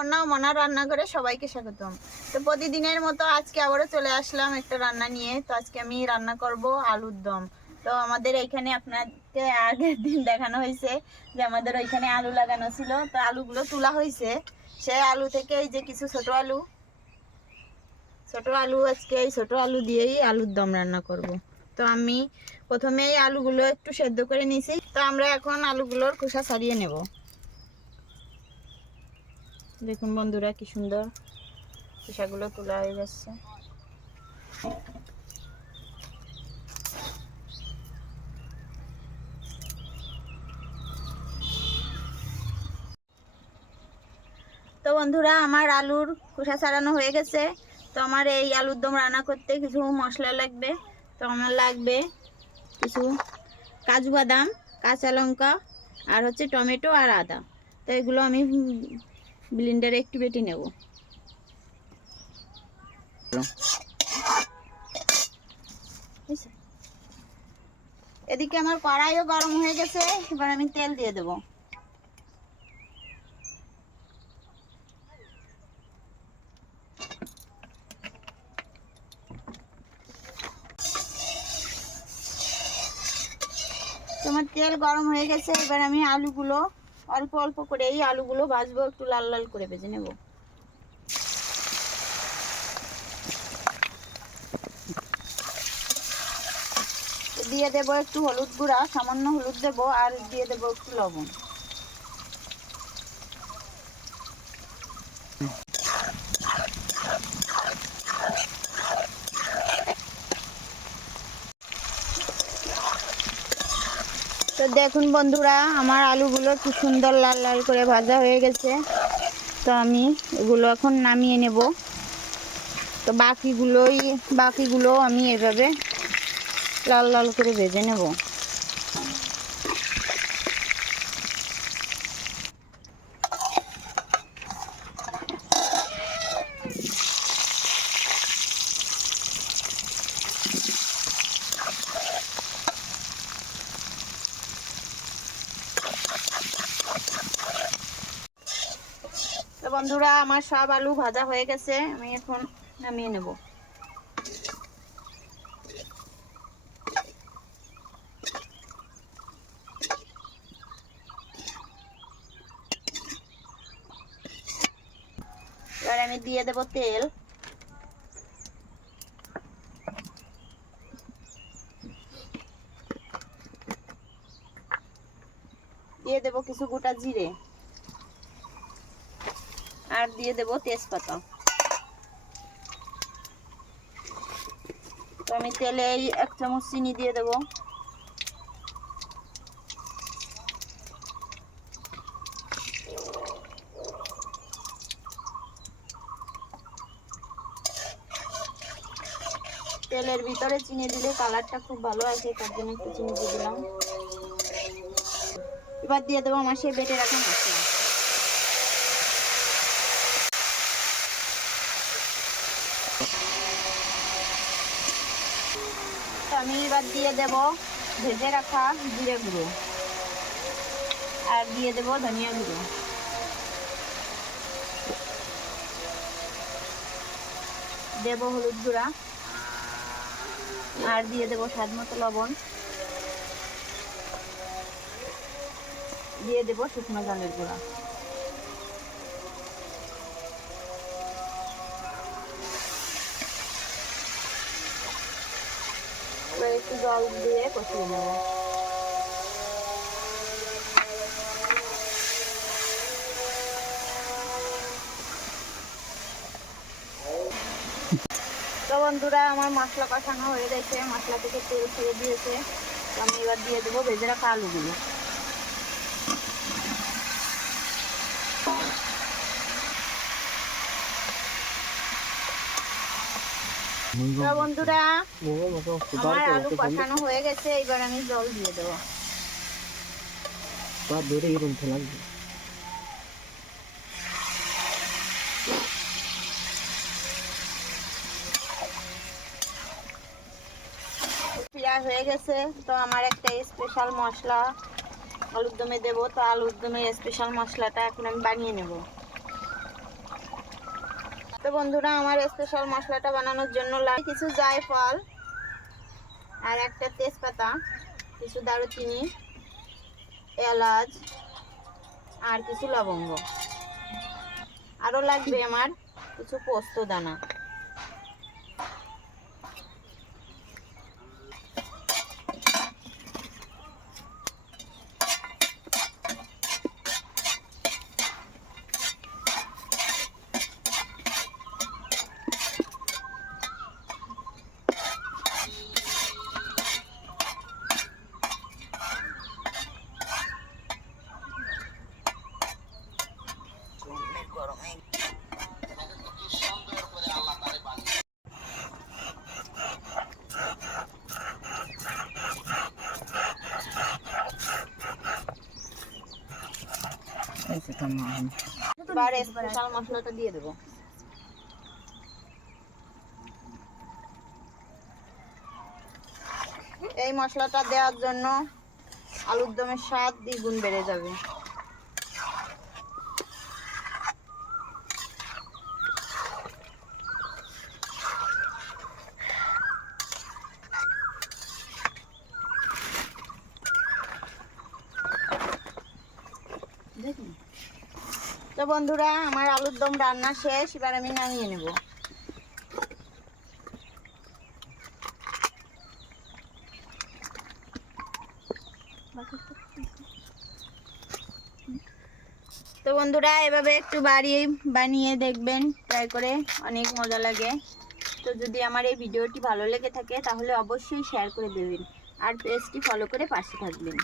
কন্যা ও মনার রান্নাঘরে সবাইকে স্বাগতম। তো প্রতিদিনের মতো আজকে আবারও চলে আসলাম একটা রান্না নিয়ে। তো আজকে আমি রান্না করব আলুর দম। তো আমাদের এইখানে আপনাকে আগের দিন দেখানো হয়েছে যে আমাদের ওইখানে আলু লাগানো ছিল, তো আলুগুলো তোলা হয়েছে। সেই আলু থেকে এই যে কিছু ছোট আলু আজকে এই ছোট আলু দিয়েই আলুর দম রান্না করব। তো আমি প্রথমে এই আলুগুলো একটু সেদ্ধ করে নিয়েছি। তো আমরা এখন আলুগুলোর খোসা ছাড়িয়ে নেব। দেখুন বন্ধুরা কি সুন্দর খোসাগুলো তোলা হয়ে যাচ্ছে। তো বন্ধুরা আমার আলুর খোসা ছাড়ানো হয়ে গেছে। তো আমার এই আলুর দম রান্না করতে কিছু মশলা লাগবে। তো আমার লাগবে কিছু কাজু বাদাম, কাঁচা লঙ্কা, আর হচ্ছে টমেটো আর আদা। তো এগুলো আমি ব্লেন্ডারে একটু বেটে নেব। এদিকে আমার কড়াইও গরম হয়ে গেছে, এবার আমি তেল দিয়ে দেব। তোমার তেল গরম হয়ে গেছে, এবার আমি আলুগুলো অল্প অল্প করে এই আলুগুলো ভাজবো, একটু লাল লাল করে ভেজে নেব। দিয়ে দেব একটু হলুদ গুঁড়া, সামান্য হলুদ দেব, আর দিয়ে দেব একটু লবণ। তো দেখুন বন্ধুরা আমার আলুগুলো কি সুন্দর লাল লাল করে ভাজা হয়ে গেছে। তো আমি এগুলো এখন নামিয়ে নেব। তো বাকিগুলো আমি এভাবে লাল লাল করে ভেজে নেব। তো বন্ধুরা আমার সব আলু ভাজা হয়ে গেছে, আমি এখন নামিয়ে নেব। এবার আমি দিয়ে দেব তেল। দিয়ে দেব কিছু গোটা জিরে, আর দিয়ে দেব তেজপাতা। তো আমি তেলে 1 চামচ চিনি দিয়ে দেব। তেলের ভিতরে চিনি দিলে কালারটা খুব ভালো আসে, তার জন্য একটু চিনি দিয়ে দিলাম। এবার দিয়ে দেবো আমার সেই বেটে রাখা মশলা। তো আমি এবার দিয়ে দেব ভেজে রাখা জিরে গুঁড়ো, আর দিয়ে দেব ধনিয়া গুঁড়ো, দেব হলুদ গুঁড়া, আর দিয়ে দেব স্বাদ মতো লবণ, দিয়ে দেব শুকনো জলের গুঁড়া। এবার একটু জল দিয়ে কষিয়ে নেব। তো বন্ধুরা আমার মশলা কষানো হয়ে গেছে, মশলা থেকে তেল ছেড়ে দিয়েছে। তো আমি এবার দিয়ে দেবো ভেজে রাখা আলুগুলো। তো বন্ধুরা আমার আলু কষানো হয়ে গেছে, এবার আমি জল দিয়ে দেবো। প্রায় হয়ে গেছে। তো আমার একটা স্পেশাল মশলা আলুর দমে দেবো। তো আলুর দমের স্পেশাল মশলাটা এখন আমি বানিয়ে নেব। বন্ধুরা আমার স্পেশাল মশলাটা বানানোর জন্য লাগে কিছু জায়ফল আর একটা তেজপাতা, কিছু দারুচিনি, এলাচ আর কিছু লবঙ্গ। আরও লাগবে আমার কিছু পোস্ত দানা। এবার স্পেশাল মশলাটা দিয়ে দেবো। এই মশলাটা দেওয়ার জন্য আলুর দমের স্বাদ দ্বিগুণ বেড়ে যাবে। তো বন্ধুরা আমার আলুর দম রান্না শেষ, এবার আমি নামিয়ে নেব। তো বন্ধুরা এভাবে একটু বানিয়ে দেখবেন, ট্রাই করে, অনেক মজা লাগে। তো যদি আমার এই ভিডিওটি ভালো লেগে থাকে তাহলে অবশ্যই শেয়ার করে দেবেন আর পেজটি ফলো করে পাশে থাকবেন।